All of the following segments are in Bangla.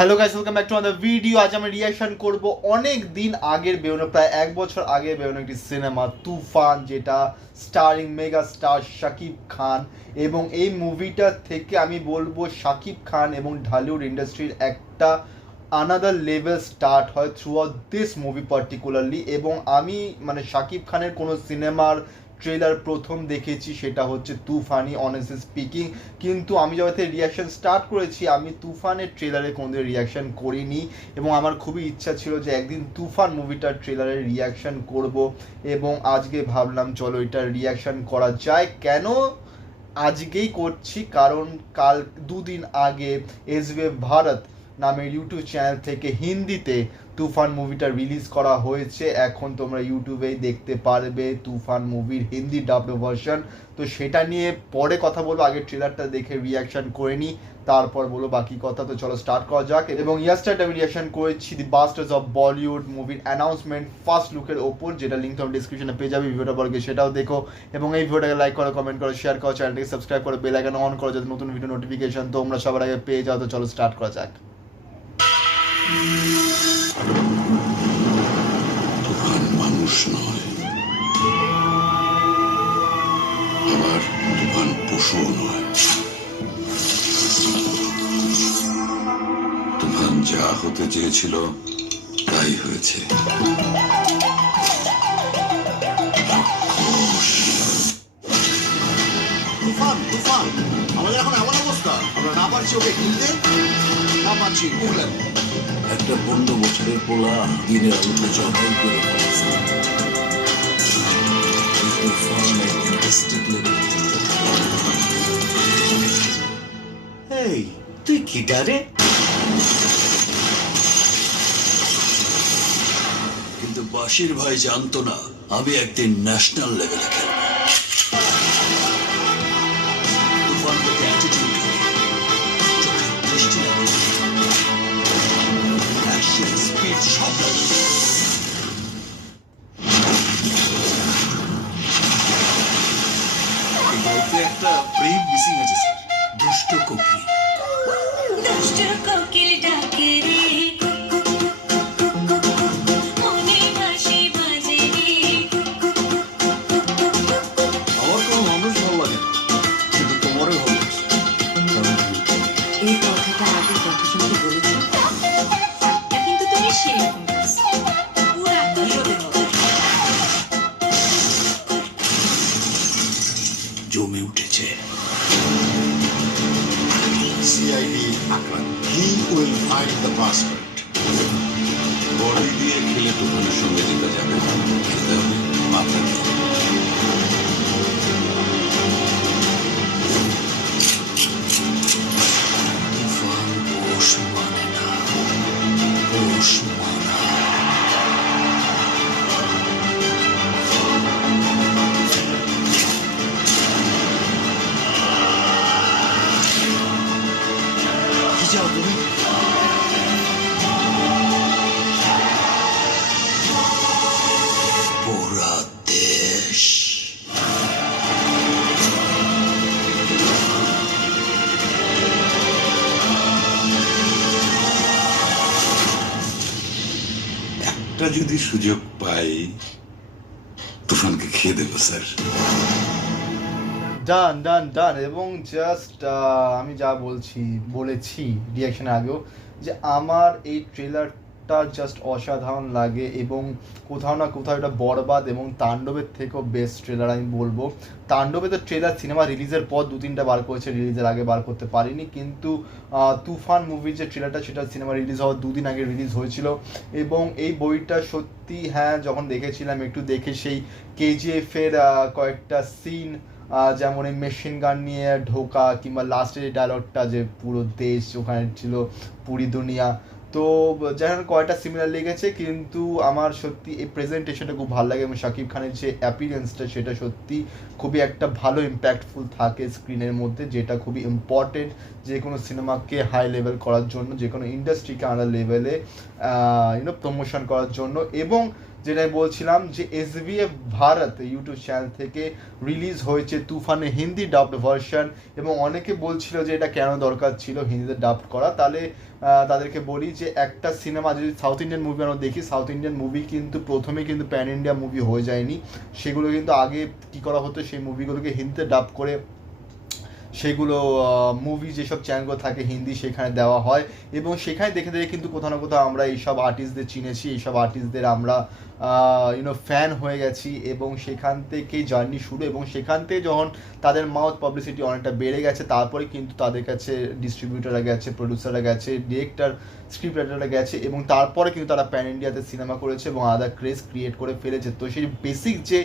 Hello guys, welcome back to another video. আজ আমি রিয়াকশন করব অনেক দিন আগের বেরোনো, প্রায় এক বছর আগে বেরোনো একটি সিনেমা তুফান, যেটা steering mega star Shakib Khan. এবং এই মুভিটা থেকে আমি বলবো শাকিব খান এবং ঢালিউড ইন্ডাস্ট্রির একটা আনাদার লেভেল স্টার্ট হয় through out this movie particularly. এবং আমি শাকিব খানের কোনো সিনেমার ট্রেলার প্রথম দেখেছি সেটা হচ্ছে তুফানি, অনেস্টলি স্পিকিং। কিন্তু আমি যখন রিয়াকশন স্টার্ট করেছি, আমি তুফানের ট্রেলারে কোনোদিন রিয়াকশন করিনি। এবং আমার খুবই ইচ্ছা ছিল যে একদিন তুফান মুভিটার ট্রেলারের রিয়াকশন করব। এবং আজকে ভাবলাম চলো এটার রিয়াকশন করা যায়। কেন আজকেই করছি? কারণ কাল দুদিন আগে এসবিএফ ভারত নামের ইউটিউব চ্যানেল থেকে হিন্দিতে তুফান মুভিটা রিলিজ করা হয়েছে। এখন তোমরা ইউটিউবেই দেখতে পারবে তুফান মুভির হিন্দি ডাবড ভার্সন। তো সেটা নিয়ে পরে কথা বলবো, আগে ট্রেলারটা দেখে রিয়াকশন করে নিই, তারপর বলবো বাকি কথা। তো চলো স্টার্ট করা যাক। এবং ইয়াস্টারডে আমি রিয়াকশন করেছি দি বাস্টার্স অফ বলিউড মুভির অ্যানাউন্সমেন্ট ফার্স্ট লুকের ওপর, যেটা লিঙ্ক তোমরা ডিসক্রিপশনে পেয়ে যাবে। ভিডিওটা পরে সেটাও দেখো এবং এই ভিডিওটাকে লাইক করো, কমেন্ট করো, শেয়ার করো, চ্যানেলটাকে সাবস্ক্রাইব করো, বেল আইকন অন করো যাতে নতুন ভিডিও নোটিফিকেশন তোমরা সবার আগে পেয়ে যাও। তো চলো স্টার্ট করা যাক। তুফান মানুষ নয়, আবার তুফান পশু নয়। তুফান যা হতে চেয়েছিল তাই হয়েছে। তুফান তুফান আমাদের এখন এমন অবস্থা, আমরা না পারছি ওকে কিনতে, না পারছি বুঝলেন। একটা 15 বছরের পোলা দিনের আলোতে জবাই করে ফেলেছে। এই তুফান একদিন ডিস্ট্রিক্ট লেভেলে। এই তুই গিটারে, কিন্তু বাশির ভাই জানতো না আমি একদিন ন্যাশনাল লেভেলে খেলবো। তুফান তোকে অ্যাটিটিউড, চোখের দৃষ্টি লাগে, অ্যাকশন স্পিড সব লাগে। এই গল্পে একটা প্রেম মিসিং আছে স্যার। দুষ্ট কোকিল, দুষ্ট কোকিল ডাকে রে, মনে বাঁশি বাজে রে। আমার কোনো মানুষ ভালো লাগে না, কিন্তু তোমারও ভালো লাগছে। এই কথাটা আগে কত শুনতে বলেছি। কিন্তু তুমি সেরকম করছো, পুরা দশকের মতো। জমে উঠেছে। CID Akram, he will find the password. Body দিয়ে খেলে তুফানের সঙ্গে জিতা যাবে না, খেতে হবে মাথা দিয়ে। তুফান পোষ মানে না, পোষ মানা। কি যাও তুমি? পুরা দেশ একটা যদি সুযোগ পাই তুফানকে খেয়ে দেবো স্যার। ডান ডান ডান। এবং জাস্ট আমি যা বলেছি রিয়াকশনের আগেও, যে আমার এই ট্রেলারটা জাস্ট অসাধারণ লাগে। এবং কোথাও না কোথাও এটা বরবাদ এবং তাণ্ডবের থেকেও বেস্ট ট্রেলার আমি বলবো। তাণ্ডবে তো ট্রেলার সিনেমা রিলিজের পর 2-3টা বার করেছে, রিলিজের আগে বার করতে পারিনি। কিন্তু তুফান মুভির যে ট্রেলারটা, সেটা সিনেমা রিলিজ হওয়ার 2 দিন আগে রিলিজ হয়েছিল। এবং এই বইটা সত্যি, হ্যাঁ, যখন দেখেছিলাম একটু দেখে সেই কেজিএফের কয়েকটা সিন, যেমন এই মেশিন গান নিয়ে ঢোকা, কিংবা লাস্টের যে ডায়লগটা যে পুরো দেশ ওখানে ছিল, পুরি দুনিয়া, তো যাই হোক কয়টা সিমিলার লেগেছে। কিন্তু আমার সত্যি এই প্রেজেন্টেশনটা খুব ভালো লাগে এবং শাকিব খানের যে অ্যাপিয়ারেন্সটা সেটা সত্যি খুবই একটা ভালো ইম্প্যাক্টফুল থাকে স্ক্রিনের মধ্যে, যেটা খুবই ইম্পর্টেন্ট যে কোনো সিনেমাকে হাই লেভেল করার জন্য, যে কোনো ইন্ডাস্ট্রিকে আলাদা লেভেলে প্রমোশন করার জন্য। এবং যেটাই বলছিলাম যে SBF ভারত ইউটিউব চ্যানেল থেকে রিলিজ হয়েছে তুফানের হিন্দি ডাবড ভার্সন, এবং অনেকে বলছিল যে এটা কেন দরকার ছিল হিন্দিতে ডাবড করা। তাহলে তাদেরকে বলি যে একটা সিনেমা যদি সাউথ ইন্ডিয়ান মুভি আমরা দেখি, সাউথ ইন্ডিয়ান মুভি কিন্তু প্রথমে কিন্তু প্যান ইন্ডিয়া মুভি হয়ে যায়নি, সেগুলো কিন্তু আগে কী করা হতো, সেই মুভিগুলোকে হিন্দিতে ডাব করে সেগুলো মুভি যেসব চ্যানেলগুলো থাকে হিন্দি সেখানে দেওয়া হয়, এবং সেখানে দেখে দেখে কিন্তু কোথাও না কোথাও আমরা এইসব আর্টিস্টদের চিনেছি, এইসব আর্টিস্টদের আমরা ফ্যান হয়ে গেছি, এবং সেখান থেকেই জার্নি শুরু। এবং সেখান থেকে যখন তাদের মাউথ পাবলিসিটি অনেকটা বেড়ে গেছে, তারপরে কিন্তু তাদের কাছে ডিস্ট্রিবিউটাররা গেছে, প্রডিউসাররা গেছে, ডিরেক্টর, স্ক্রিপ্ট রাইটাররা গেছে, এবং তারপরে কিন্তু তারা প্যান ইন্ডিয়াতে সিনেমা করেছে এবং আলাদা ক্রেজ ক্রিয়েট করে ফেলেছে। তো সেই বেসিক যে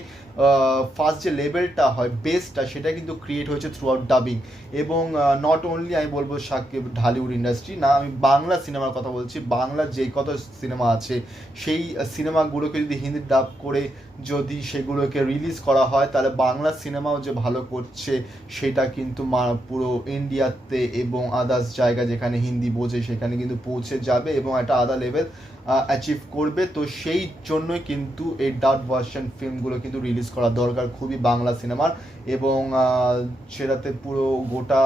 ফার্স্ট যে লেভেলটা হয়, বেসটা, সেটা কিন্তু ক্রিয়েট হয়েছে থ্রু আউট ডাবিং। এবং নট অনলি আমি বলবো সাকিব ঢালিউড ইন্ডাস্ট্রি না, আমি বাংলা সিনেমার কথা বলছি। বাংলার যে কত সিনেমা আছে সেই সিনেমাগুলোকে যদি হিন্দি ডাব করে যদি সেগুলোকে রিলিজ করা হয়, তাহলে বাংলা সিনেমাও যে ভালো করছে সেটা কিন্তু পুরো ইন্ডিয়াতে এবং আদার্স জায়গা যেখানে হিন্দি বোঝে সেখানে কিন্তু পৌঁছে যাবে এবং একটা আলাদা লেভেল অ্যাচিভ করবে। তো সেই জন্যই কিন্তু এই ডাব ভার্সন ফিল্মগুলো কিন্তু রিলিজ করা দরকার খুবই বাংলা সিনেমার, এবং সেটাতে পুরো গোটা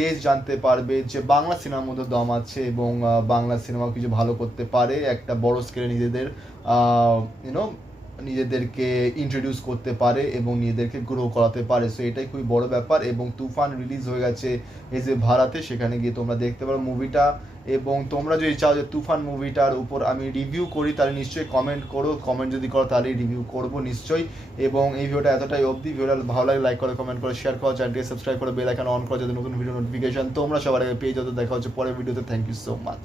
দেশ জানতে পারবে যে বাংলা সিনেমার মধ্যে দম আছে, এবং বাংলা সিনেমা কিছু ভালো করতে পারে, একটা বড় স্কেলে নিজেদের নিজেদেরকে ইন্ট্রোডিউস করতে পারে এবং নিজেদেরকে গ্রো করাতে পারে। সো এটাই খুবই বড় ব্যাপার। এবং তুফান রিলিজ হয়ে গেছে এই যে ভারতে, সেখানে গিয়ে তোমরা দেখতে পারো মুভিটা। এবং তোমরা যদি চাও যে তুফান মুভিটার উপর আমি রিভিউ করি, তাহলে নিশ্চয়ই কমেন্ট করো, কমেন্ট যদি করো তাহলেই রিভিউ করবো নিশ্চয়ই। এবং এই ভিডিওটা এতটাই অবধি, ভিডিওটা ভালো লাগে লাইক করো, কমেন্ট করো, শেয়ার করো, চ্যানেলকে সাবস্ক্রাইব করো, বেল আইকন অন করো যাতে নতুন ভিডিও নোটিফিকেশন তোমরা সবার আগে পেয়ে যেতে। দেখা হচ্ছে পরের ভিডিওতে। Thank you so much.